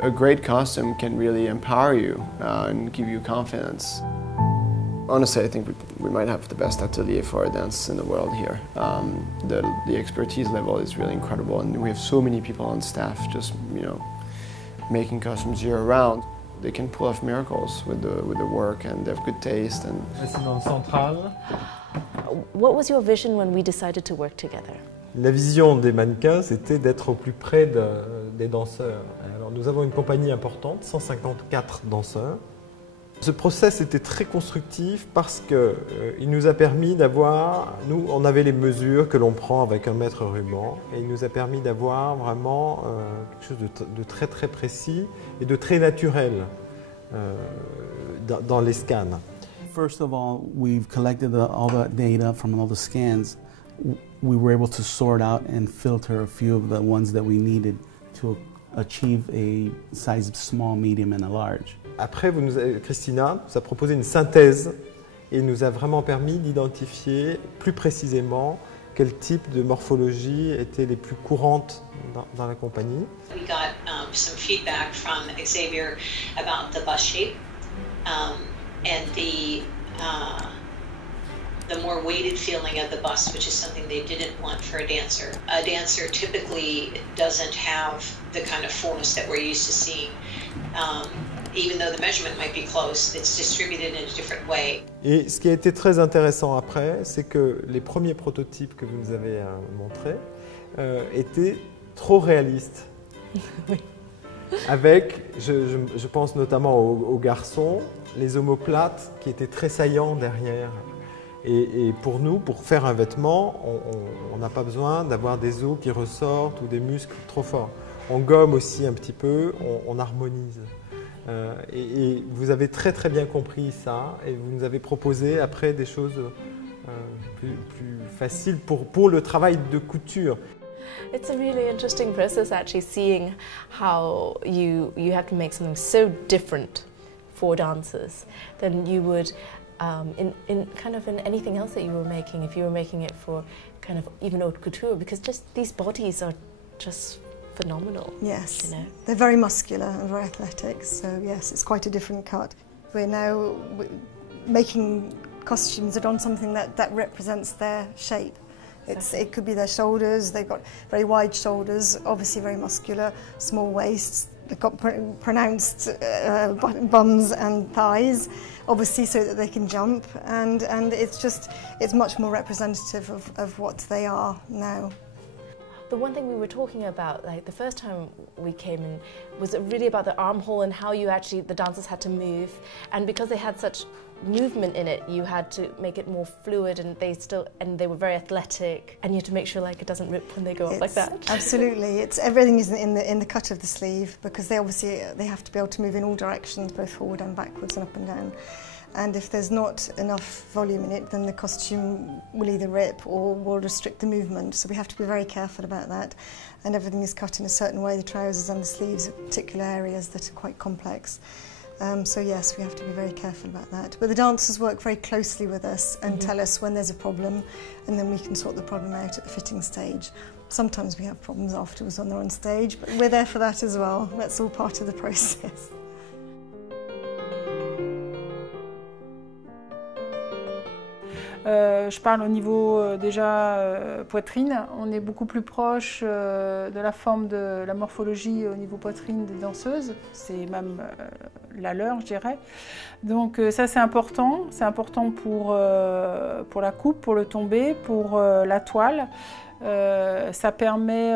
A great costume can really empower you and give you confidence. Honestly, I think we might have the best atelier for dance in the world here. The expertise level is really incredible, and we have so many people on staff just, making costumes year-round. They can pull off miracles with the work, and they have good taste. And Résidence centrale. What was your vision when we decided to work together? La vision des mannequins, c'était d'être au plus près des danseurs. Alors, nous avons une compagnie importante, 154 danseurs. Ce process était très constructif parce qu'il nous a permis d'avoir, nous on avait les mesures que l'on prend avec un mètre ruban, et il nous a permis d'avoir vraiment quelque chose de très très précis et de très naturel dans les scans. First of all, we've collected all the data from all the scans. We were able to sort out and filter a few of the ones that we needed to achieve a size small, medium and a large. Après, Christina nous a proposé une synthèse et nous a vraiment permis d'identifier plus précisément quel type de morphologie étaient les plus courantes dans la compagnie. We got some feedback from Xavier about the bust shape and the more weighted feeling of the bust, which is something they didn't want for a dancer. A dancer typically doesn't have the kind of fullness that we're used to seeing. Even though the measurement might be close, it's distributed in a different way. Et ce qui a été très intéressant après, c'est que les premiers prototypes que vous nous avez montrés étaient trop réalistes. Oui. Avec, je pense notamment aux garçons, les omoplates qui étaient très saillants derrière. Et pour nous, pour faire un vêtement, on n'a pas besoin d'avoir des os qui ressortent ou des muscles trop forts. On gomme aussi un petit peu, on harmonise. Et vous avez très très bien compris ça, et vous nous avez proposé après des choses plus faciles pour le travail de couture. It's a really interesting process actually, seeing how you have to make something so different for dancers than you would in anything else that you were making, if you were making it for kind of even haute couture, because just these bodies are just phenomenal. Yes, they're very muscular and very athletic, so yes, it's quite a different cut. We're now making costumes that are on something that represents their shape. It could be their shoulders. They've got very wide shoulders, obviously very muscular, small waists. They've got pronounced bums and thighs, obviously so that they can jump, and it's much more representative of what they are now. The one thing we were talking about, like the first time we came in, was really about the armhole and how the dancers had to move, and because they had such movement in it, you had to make it more fluid, and they were very athletic, and you had to make sure like it doesn't rip when they go up like that. Absolutely, everything is in the cut of the sleeve, because they have to be able to move in all directions, both forward and backwards and up and down. And if there's not enough volume in it, then the costume will either rip or will restrict the movement. So we have to be very careful about that. And everything is cut in a certain way. The trousers and the sleeves are particular areas that are quite complex. So yes, we have to be very careful about that. But the dancers work very closely with us and tell us when there's a problem, and then we can sort the problem out at the fitting stage. Sometimes we have problems afterwards when they're on stage, but we're there for that as well. That's all part of the process. Je parle au niveau déjà poitrine. On est beaucoup plus proche de la forme de la morphologie au niveau poitrine des danseuses. C'est même la leur, je dirais. Donc ça c'est important. C'est important pour la coupe, pour le tombé, pour la toile. Ça permet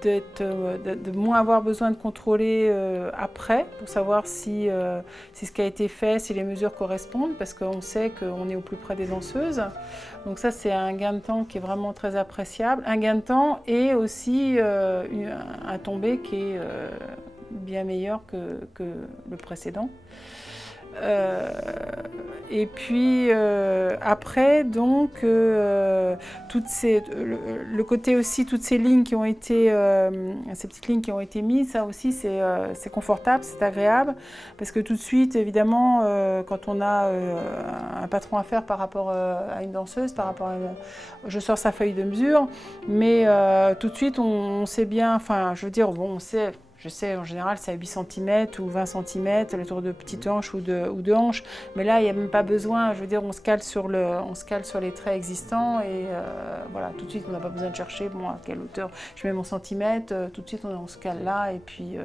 de moins avoir besoin de contrôler après pour savoir si ce qui a été fait, si les mesures correspondent, parce qu'on sait qu'on est au plus près des danseuses. Donc ça c'est un gain de temps qui est vraiment très appréciable. Un gain de temps et aussi un tombé qui est bien meilleur que le précédent. Et puis après donc le côté aussi toutes ces lignes qui ont été ces petites lignes qui ont été mises, ça aussi c'est confortable, c'est agréable, parce que tout de suite évidemment quand on a un patron à faire par rapport à une danseuse, je sors sa feuille de mesure, mais tout de suite on sait bien, enfin je veux dire bon, on sait Je sais, en général, c'est à 8 cm ou 20 cm, le tour de petite hanche ou de hanche. Mais là, il n'y a même pas besoin. Je veux dire, on se cale sur les traits existants et voilà, tout de suite, on n'a pas besoin de chercher, bon, à quelle hauteur je mets mon centimètre. Tout de suite, on se cale là et puis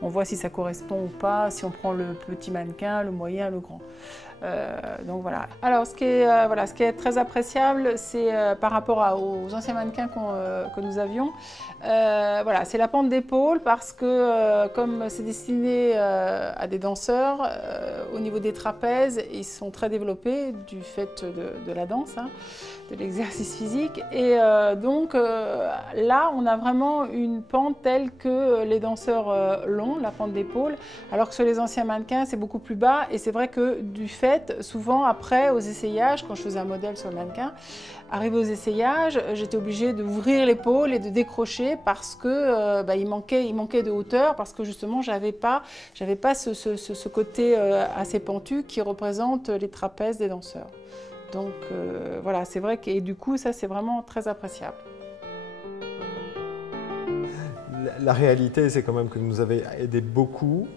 on voit si ça correspond ou pas, si on prend le petit mannequin, le moyen, le grand. Donc voilà. Alors, ce qui est très appréciable, c'est par rapport aux anciens mannequins que nous avions. Voilà, c'est la pente d'épaule parce que comme c'est destiné à des danseurs, au niveau des trapèzes, ils sont très développés du fait de la danse, hein, de l'exercice physique. Et donc là, on a vraiment une pente telle que les danseurs l'ont, la pente d'épaule, alors que sur les anciens mannequins, c'est beaucoup plus bas. Et c'est vrai que du fait, souvent après, aux essayages, quand je faisais un modèle sur le mannequin, arrivé aux essayages, j'étais obligée d'ouvrir l'épaule et de décrocher parce que il manquait de hauteur, parce que justement j'avais pas ce côté assez pentu qui représente les trapèzes des danseurs. Donc voilà, c'est vrai que du coup ça c'est vraiment très appréciable. La réalité, c'est quand même que vous nous avez aidé beaucoup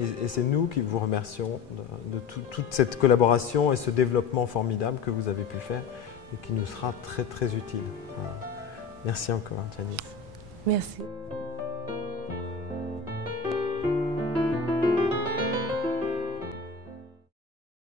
et c'est nous qui vous remercions de toute cette collaboration et ce développement formidable que vous avez pu faire et qui nous sera très très utile. Voilà. Merci encore, Janice. Merci.